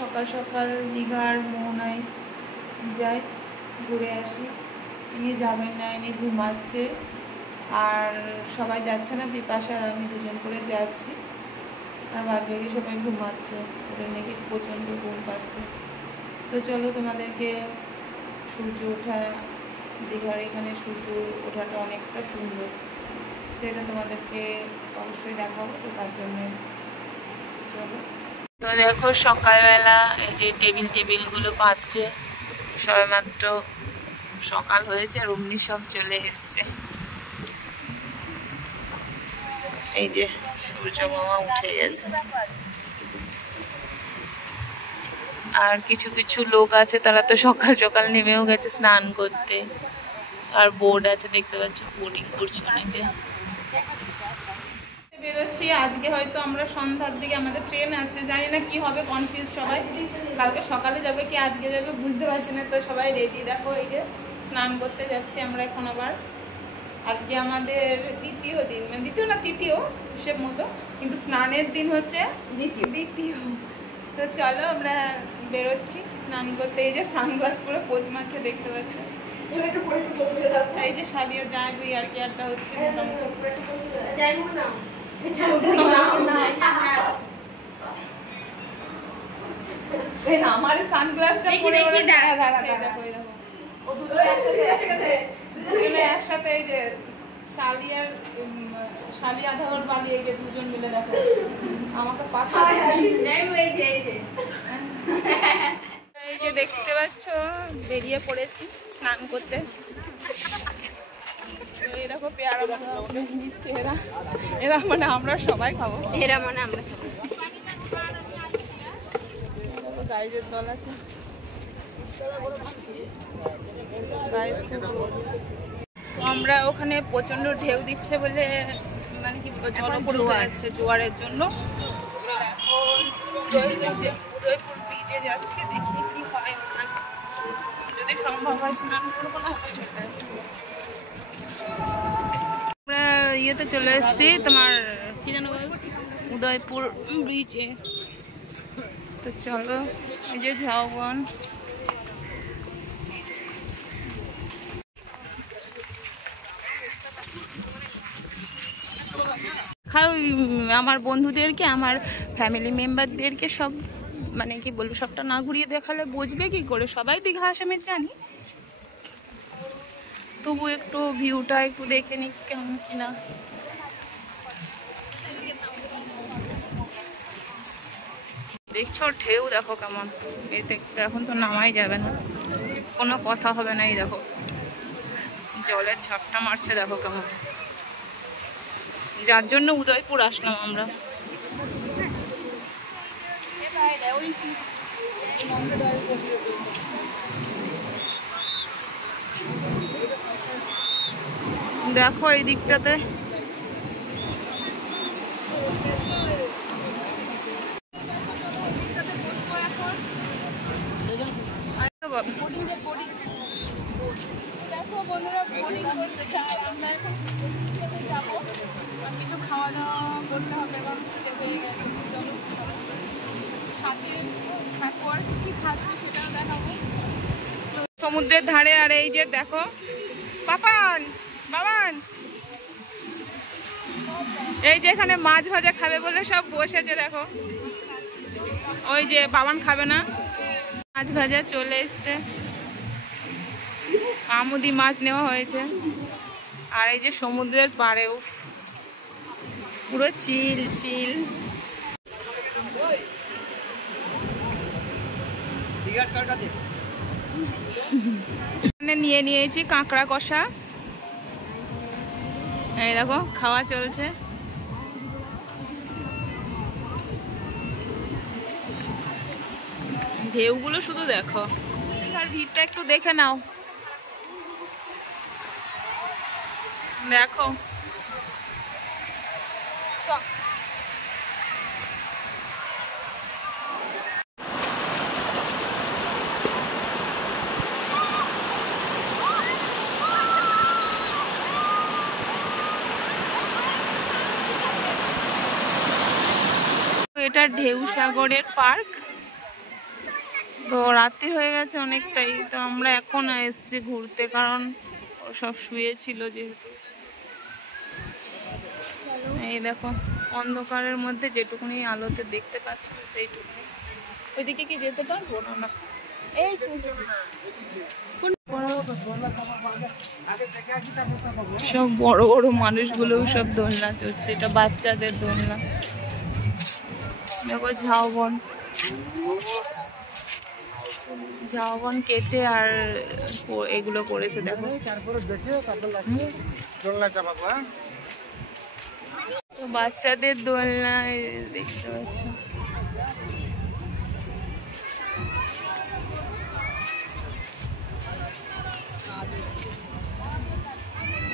সকাল সকাল দীঘার মোহনায় যাই, ঘুরে আসি। ইনি যাবেন না, ইনি ঘুমাচ্ছে। আর সবাই যাচ্ছে না, বিপাশা আর আমি দুজন করে যাচ্ছি। আর বাদ বাকি সবাই ঘুমাচ্ছে, ওদের নাকি প্রচণ্ড ঘুম পাচ্ছে। তো চলো তোমাদেরকে সূর্য ওঠা, দীঘার এখানে সূর্য ওঠাটা অনেকটা সুন্দর, তো এটা তোমাদেরকে অবশ্যই দেখাবো। তো তার জন্য চলো। তো দেখো সকালবেলা এই যে টেবিলগুলো পাচ্ছে, সবে মাত্র সকাল হয়েছে আর অমনি সব চলে এসছে। এই যে সূর্য মামা উঠে গেছে। আর কিছু কিছু লোক আছে, তারা তো সকাল সকাল নেমেও গেছে স্নান করতে। আর বোর্ড আছে, দেখতে পাচ্ছ, বোর্ডিং করছে অনেকে। বেরোচ্ছি আজকে, হয়তো আমরা সন্ধ্যার দিকে আমাদের ট্রেন আছে, জানি না কি হবে, কনফিউজ সবাই। কালকে সকালে যাবে কি আজকে যাবে বুঝতে পারছি না। তো সবাই রেডি, দেখো এই যে স্নান করতে যাচ্ছি আমরা এখন আবার। আজকে আমাদের দ্বিতীয় দিন, মানে দ্বিতীয় না তৃতীয় হিসেব মতো, কিন্তু স্নানের দিন হচ্ছে দ্বিতীয়। তো চলো আমরা বেরোচ্ছি স্নান করতে। এই যে সানগ্লাস পুরো পোজ মারছে, দেখতে পাচ্ছ। এই যে শালিও যায়, বই আর কি আড্ডা হচ্ছে আমার সানগ্লাসটা পরে একসাথে। এই যে শালি আর শালি আধা ঘর বালি, এই যে দুজন মিলে দেখো আমাকে পাতা দিচ্ছে। এই যে দেখতে পাচ্ছ বেরিয়ে পড়েছি স্নান করতে। এরকম পেয়ারা নিচ্ছে এরা, এরা মানে আমরা সবাই খাবো, এরা মানে আমরা সবাই। গাইজের দল আছে, আমরা ওখানে প্রচন্ড ঢেউ দিচ্ছে বলে, মানে কি জলপড়ে যাচ্ছে জোয়ারের জন্য। উদয়পুর ব্রিজে যাচ্ছি, দেখি কি হয় ওখানে, যদি সম্ভব হয় স্নান করবো, না হলে চলে যাবে। আমরা ইয়েতে চলে এসেছি, তোমার কি জানো উদয়পুর ব্রিজে। তো চলো, এই যে ঝাউবন। আমার বন্ধুদেরকে, আমার ফ্যামিলি মেম্বারদেরকে সব, মানে কি বলবো, সবটা না ঘুরিয়ে দেখালে বুঝবে কি করে। সবাই দীঘা আসামে জানি, তবু একটু ভিউটা একটু দেখে নি কেমন কিনা। দেখছো ঢেউ দেখো কেমন, এই দেখতে এখন তো নামাই যাবে না, কোনো কথা হবে না। এই দেখো জলের ঝাপটা মারছে, দেখো কেমন। যার জন্য উদয়পুর আসলাম আমরা। দেখো এই দিকটাতে দেখো বন্ধুরা বোর্ডিং করছে। আমরা এখন যাবো, কিছু খাওয়া দাওয়া করতে হবে, কারণ খিদে পেয়ে গেছে। সাথে থাকবো, আর কি খাচ্ছে সেটাও দেখাবো সমুদ্রের ধারে। আর এই যে দেখো পাপান বাবান, এই যে এখানে মাছ ভাজা খাবে বলে সব বসেছে। দেখো ওই যে বাবান খাবে না, মাছ ভাজা চলে এসছে, আমুদি মাছ নেওয়া হয়েছে। আর এই যে সমুদ্রের পাড়েও পুরো চিল চিল। নিয়ে নিয়েছি কাঁকড়া কষা, এই দেখো খাওয়া চলছে। ঢেউগুলো শুধু দেখো, আর ভিড়টা একটু দেখে নাও। দেখো এটা ঢেউ সাগরের পার্ক। তো রাত্রি হয়ে গেছে অনেকটাই, তো আমরা এখন এসছি ঘুরতে, কারণ ও সব শুয়েছিল যেহেতু। এই দেখো অন্ধকারের মধ্যে যেটুকুনি আলোতে দেখতে পাচ্ছ সেইটুকুনি। ওইদিকে কি যেতে পারবো না? না এই সব বড় বড় মানুষগুলো সব দোলনা চড়ছে, এটা বাচ্চাদের দোলনা। দেখো ঝাউবন কেটে আর এগুলো করেছে দেখো। তো বাচ্চাদের দোলনায় দেখতে পাচ্ছ।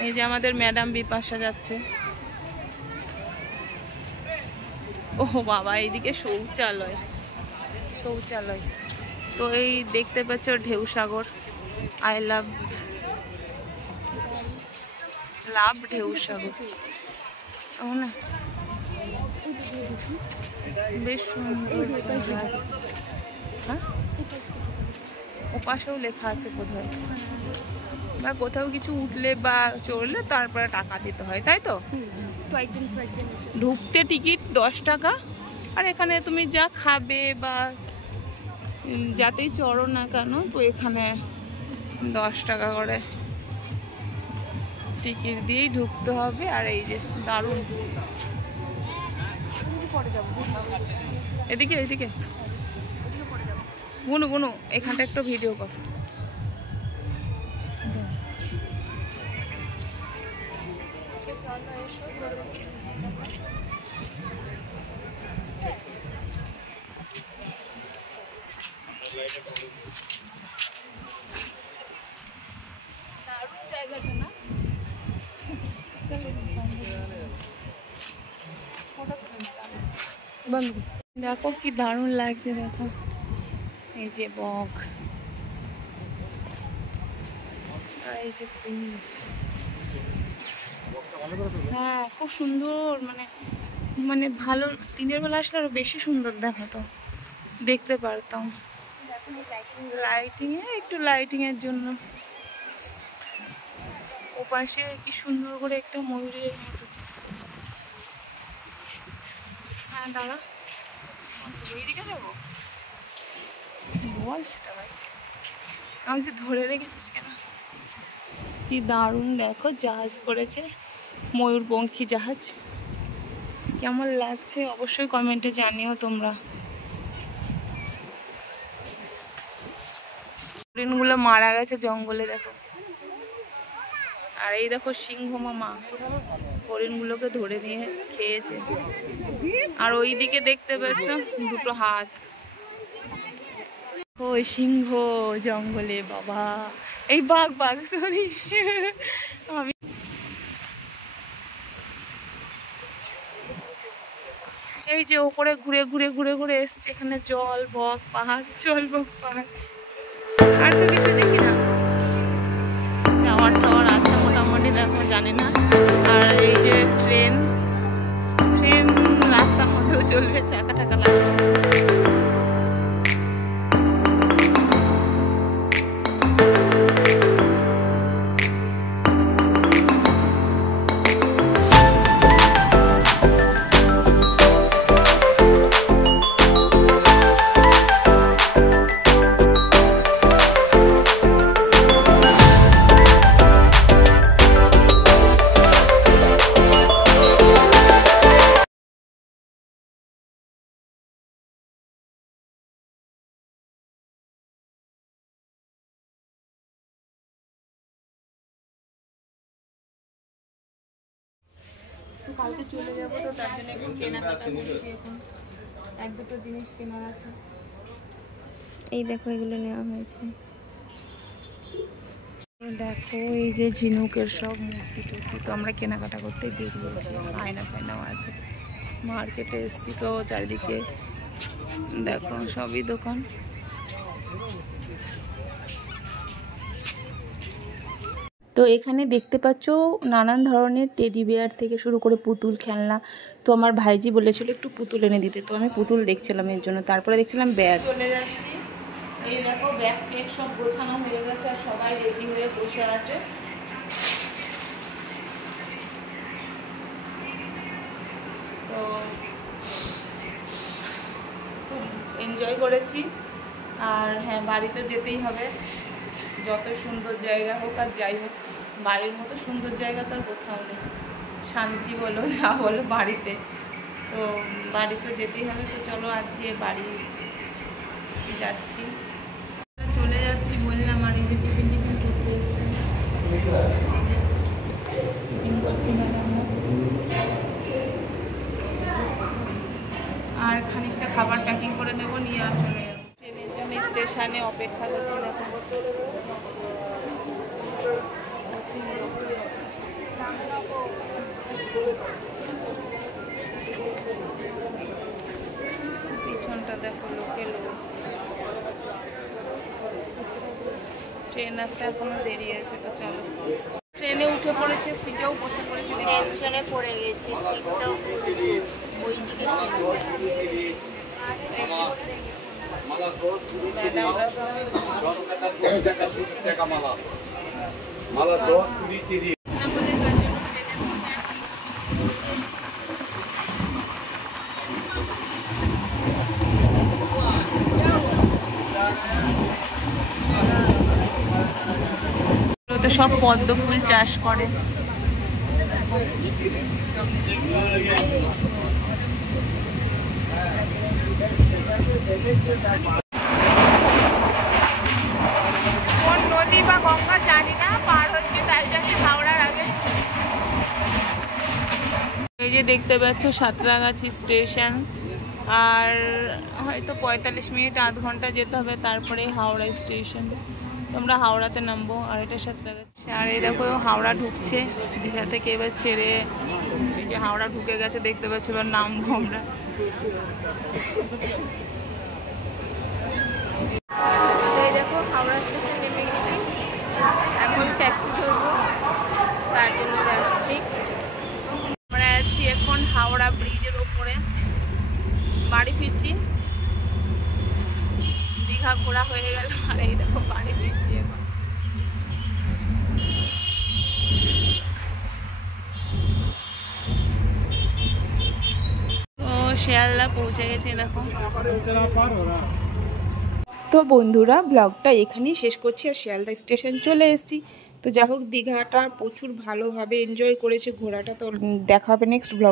এই যে আমাদের ম্যাডাম বিপাশা যাচ্ছে। ও বাবা, এইদিকে শৌচালয়। তো এই দেখতে পাচ্ছ ঢেউসাগর। I love ঢেউসাগর। ও না, বেশ সুন্দর জায়গা। হ্যাঁ, ওপাশেও লেখা আছে বোধহয়, বা কোথাও কিছু উঠলে বা চড়লে তারপরে টাকা দিতে হয়, তাই তো? ঢুকতে টিকিট 10 টাকা, আর এখানে তুমি যা খাবে বা যাতেই চড়ো না কেন, তো এখানে 10 টাকা করে টিকিট দিয়েই ঢুকতে হবে। আর এই যে দারুণ, এদিকে গুনু এখানটা একটু ভিডিও কর। দারুণ জায়গাটা না? দেখো কি দারুণ লাগছে, দেখো এই যে বক, আর এই যে ব্রিজ। হ্যাঁ, খুব সুন্দর, মানে ভালো। দিনের বেলা আসলে আরো বেশি সুন্দর দেখাতো, দেখতে পারতাম। লাইটিং এর জন্য ওপাশে কি সুন্দর করে একটা ময়ূরের মতো। হ্যাঁ দাঁড়া, এইদিকে যাবো বল সেটা ভাই, আমি যে ধরে রেখেছিস কেন? কি দারুণ, দেখো জাহাজ করেছে, ময়ূরপঙ্খী জাহাজ। কেমন লাগছে অবশ্যই কমেন্টে জানিও তোমরা। হরিণগুলো মারা গেছে জঙ্গলে, দেখো। আর এই দেখো সিংহ মামা হরিণগুলোকে ধরে নিয়ে খেয়েছে। আর ওই দিকে দেখতে পাচ্ছ দুটো হাত। ওই সিংহ জঙ্গলে, বাবা এই বাঘ সরি। আমি এই যে ওপরে ঘুরে এসছে, এখানে জল বক পাহাড়, আর তো কিছু দেখি না। টাওয়ার আছে মোটামুটি, দেখো জানি না। আর এই যে ট্রেন রাস্তার মধ্যেও চলবে, চাকা টাকা লাগাচ্ছে। কালকে চলে যাবো, তো তার জন্য একটু কেনাকাটা করছি। এখন 1-2 জিনিস কেনার আছে। এই দেখো এগুলো নেওয়া হয়েছে। দেখো এই যে ঝিনুকের সব মূর্তি টুর্তি, তো আমরা কেনাকাটা করতে বেরিয়েছি। আয়না ফায়নাও আছে। মার্কেটে এসছি, তো চারিদিকে দেখো সবই দোকান। তো এখানে দেখতে পাচ্ছ নানান ধরনের টেডি বিয়ার থেকে শুরু করে পুতুল খেলনা। তো আমার ভাইজি বলেছিল একটু পুতুল এনে দিতে, তো আমি পুতুল দেখছিলাম এর জন্য। তারপরে দেখছিলাম ব্যাগ। চলে যাচ্ছি এই দেখো ব্যাগ ট্যাগ সব গোছানো হয়ে গেছে আর সবাই রেডি হয়ে বসে আছে। তো খুব এনজয় করেছি। আর হ্যাঁ, বাড়িতে যেতেই হবে, যত সুন্দর জায়গা হোক আর যাই হোক, বাড়ির মতো সুন্দর জায়গা তো আর কোথাও নেই। শান্তি বলো যা বলো বাড়িতে, তো বাড়িতে যেতেই হবে। তো চলো আজকে বাড়ি যাচ্ছি, চলে যাচ্ছি বললাম। আর এই যে টিফিন করতে এসছি, টিফিন করছি ম্যাডাম। আর খানিকটা খাবার প্যাকিং করে নেবো, নিয়ে আর চলে যাবো। ট্রেনের জন্য স্টেশনে অপেক্ষা করছি। দেখো পিছনটা দেখো, লোকে লোক। ট্রেন আসতে এখনো দেরি আছে। তো চলো, ট্রেনে উঠে পড়েছে, সিটেও বসে পড়েছে, টেনশনে পড়ে গেছি, সিটটাও ওই দিকে তো সব পদ্ম ফুল চাষ করে। কোন নদী বা গঙ্গা জানি না, পার হচ্ছে তাই জানি হাওড়ার আগে। এই যে দেখতে পাচ্ছ সাঁতরাগাছি স্টেশন, আর হয়তো 45 মিনিট আধ ঘন্টা যেতে হবে, তারপরে হাওড়া স্টেশন। তোমরা হাওড়াতে নামবো। আর এটা সাঁতরাগাছি। আর এই দেখো হাওড়া ঢুকছে দীঘা থেকে, এবার ছেড়ে এই যে হাওড়া ঢুকে গেছে দেখতে পাচ্ছ। এবার নামবো আমরা। এই দেখো হাওড়া স্টেশন নেমে গেছি, এখন ট্যাক্সি ধরবো, তার জন্য যাচ্ছি। আমরা আছি এখন হাওড়া ব্রিজের ওপরে, বাড়ি ফিরছি। দীঘা ঘোরা হয়ে গেল, আর এই দেখো বাড়ি ফিরছি এখন। তো শিয়ালদা পৌঁছে গেছি দেখো। তো বন্ধুরা, ব্লগটা এখানেই শেষ করছি। আর শিয়ালদা স্টেশন চলে এসেছি। তো যাই হোক, দীঘাটা প্রচুর ভালোভাবে এনজয় করেছি, ঘোরাটা। তো দেখা হবে নেক্সট ব্লগ।